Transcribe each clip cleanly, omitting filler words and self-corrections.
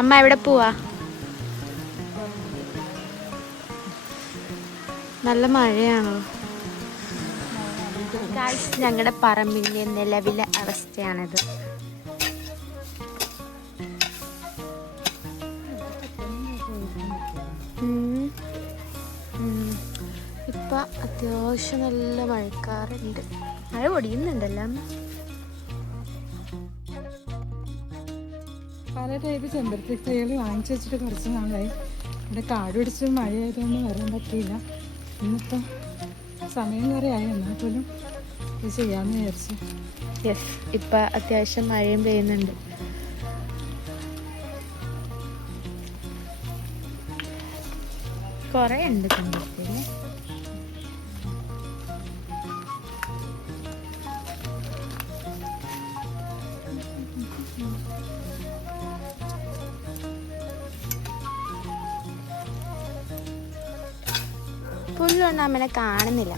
അമ്മ എവിടെ പോവാ? നല്ല മഴയാണോ? ഞങ്ങളുടെ പറമ്പിന്റെ നിലവിലെ അവസ്ഥയാണിത്. ഇപ്പൊ അത്യാവശ്യം നല്ല മഴക്കാറുണ്ട്. മഴ പൊടിയുന്നുണ്ടല്ലോ. പല ടൈപ്പ് ചെമ്പരത്തി തൈകൾ വാങ്ങിച്ചു വെച്ചിട്ട് കുറച്ച് നാളായി. ഇവിടെ കാട് പിടിച്ച് മഴയായതൊന്നും വരാൻ പറ്റിയില്ല. ഇന്നിപ്പം സമയം വരെ ആയി, എന്നാൽ പോലും ഇത് ചെയ്യാമെന്ന് വിചാരിച്ചു. യെസ്, ഇപ്പം അത്യാവശ്യം മഴയും പെയ്യുന്നുണ്ട്. കുറേ ഉണ്ട് ചെമ്പരത്തി. പുല്ലൊന്നും അമ്മനെ കാണുന്നില്ല.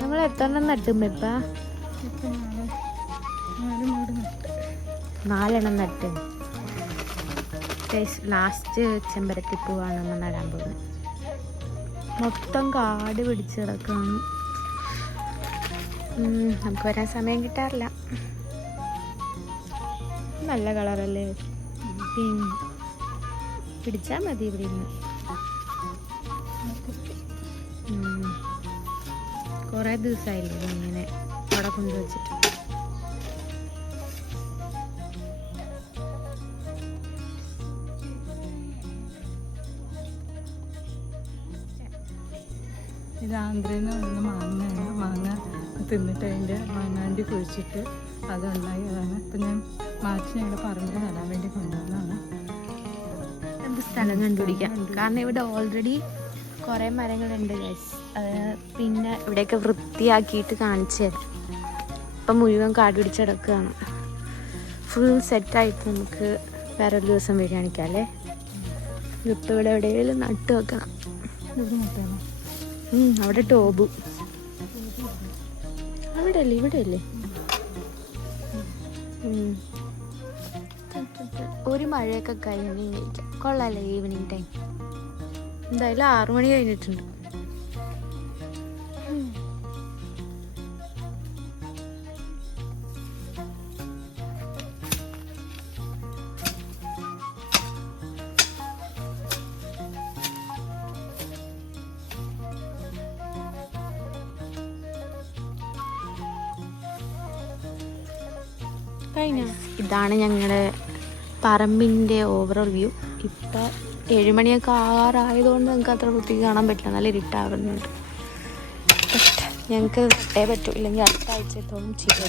നമ്മൾ എത്രണ്ണം നട്ടും ഇപ്പ? 4 നട്ട്. ലാസ്റ്റ് ചെമ്പരത്തിപ്പൂവാണ് നമ്മൾ നടാൻ പോകുന്നത്. മൊത്തം കാട് പിടിച്ച് കിടക്കുകയാണ്. നമുക്ക് വരാൻ സമയം കിട്ടാറില്ല. നല്ല കളറല്ലേ? പിടിച്ചാൽ മതി ഇവിടെ നിന്ന്. കുറേ ദിവസമായില്ലേ ഇങ്ങനെ അവിടെ കൊണ്ടുവച്ചിട്ട്. ഇത് ആന്ധ്രയിൽ നിന്ന് വന്ന മാങ്ങയാണ്. മാങ്ങ തിന്നിട്ട് അതിൻ്റെ മാങ്ങാണ്ടി കുഴിച്ചിട്ട് അതുണ്ടായി. അതാണ് ഇപ്പം ഞാൻ മാറ്റി ഞങ്ങളുടെ പറമ്പിൽ നടാൻ വേണ്ടി കൊണ്ടുവന്നതാണ്. നമുക്ക് സ്ഥലം കണ്ടുപിടിക്കാം. കാരണം ഇവിടെ ഓൾറെഡി കുറേ മരങ്ങളുണ്ട് ഗൈസ്. പിന്നെ ഇവിടെയൊക്കെ വൃത്തിയാക്കിയിട്ട് കാണിച്ചു തരാം. ഇപ്പം മുഴുവൻ കാട് പിടിച്ചടക്കുകയാണ്. ഫുൾ സെറ്റായിട്ട് നമുക്ക് വേറൊരു ദിവസം വഴി കാണിക്കാം അല്ലേ? ഇതിപ്പോൾ ഇവിടെ എവിടെയെങ്കിലും നട്ട് വെക്കണം. അവിടെ ടോബു അവിടെ അല്ലേ? ഇവിടെ അല്ലേ? ഒരു മഴയൊക്കെ കഴിഞ്ഞ് കഴിക്കാം. കൊള്ളാല്ലേ ഈവനിങ് ടൈം? എന്തായാലും 6 മണി കഴിഞ്ഞിട്ടുണ്ട്. ഇതാണ് ഞങ്ങളുടെ പറമ്പിൻ്റെ ഓവറോൾ വ്യൂ. ഇപ്പം 7 മണിയൊക്കെ ആറായതുകൊണ്ട് നിങ്ങൾക്ക് അത്ര വൃത്തിക്ക് കാണാൻ പറ്റില്ല. നല്ല ഇരുട്ടാവുന്നുണ്ട്. ഞങ്ങൾക്ക് നട്ടേ പറ്റൂ, ഇല്ലെങ്കിൽ അടുത്ത ആഴ്ചത്തോളം ചെയ്തു.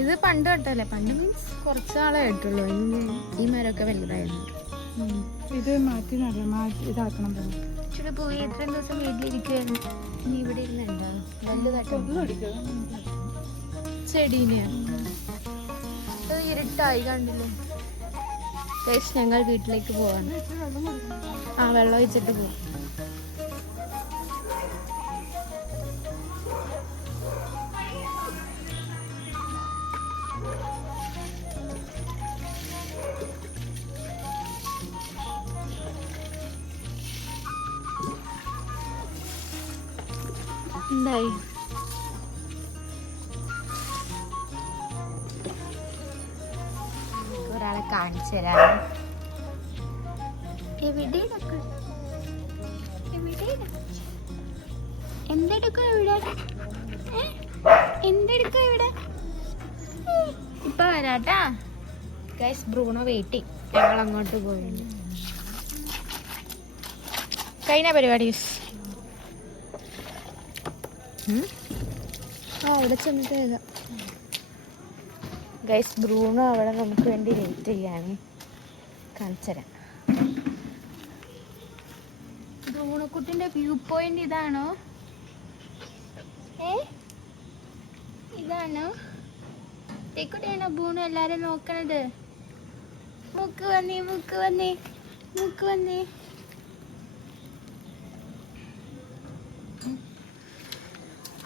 ഇത് പണ്ട് നട്ടല്ലേ? പണ്ട് മീൻസ് കുറച്ച് നാളെ ആയിട്ടുള്ളൂ. ഈ മരമൊക്കെ വലുതായിരുന്നു. ഇത് മാറ്റി ഇതാക്കണം. പോയി എത്രയും ദിവസം വീട്ടിലിരിക്കുവായിരുന്നു. ഇനി ഇവിടെ ഇരുന്നുണ്ടാവും. ചെടീനെയാണ്. അത് ഇരുട്ടായി കണ്ടില്ലേ? ഞങ്ങൾ വീട്ടിലേക്ക് പോവാണ്. വെള്ളം ഒഴിച്ചിട്ട് പോവാം. എന്തായി? ഒരാളെ കാണിച്ചു തരാം. എന്തെടുക്കും ഇവിടെ? എന്തെടുക്കും ഇവിടെ? ഇപ്പൊ വരാട്ടാ. Guys Bruno waiting. ഞങ്ങൾ അങ്ങോട്ട് പോയുണ്ട്. കഴിഞ്ഞ പരിപാടി അവിടെ ചെന്നിട്ട് എഴുതാം. ഗൈസ് ബ്രൂണോ അവിടെ നമുക്ക് വേണ്ടി വെയിറ്റ് ചെയ്യാണ്. കാണിച്ചുതരാം. ബ്രൂണോക്കുട്ടിൻ്റെ വ്യൂ പോയിന്റ് ഇതാണോ? ഇതാണോ? ഇതേക്കൂടെയാണോ ബ്രൂണോ എല്ലാരും നോക്കണത്? മൂക്ക് വന്നേ, മൂക്ക് വന്നേ, മൂക്ക് വന്നേ.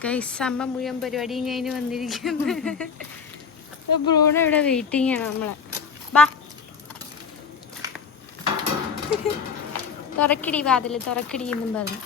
ഗൈസ് അമ്മ മുഴുവൻ പരിപാടിയും കഴിഞ്ഞ് വന്നിരിക്കുന്നു. ബ്രൂണോ ഇവിടെ വെയിറ്റിംഗ് ആണ് നമ്മളെ. ബാ തുറക്കിടി വാതില്, തുറക്കിടി എന്നും പറഞ്ഞു.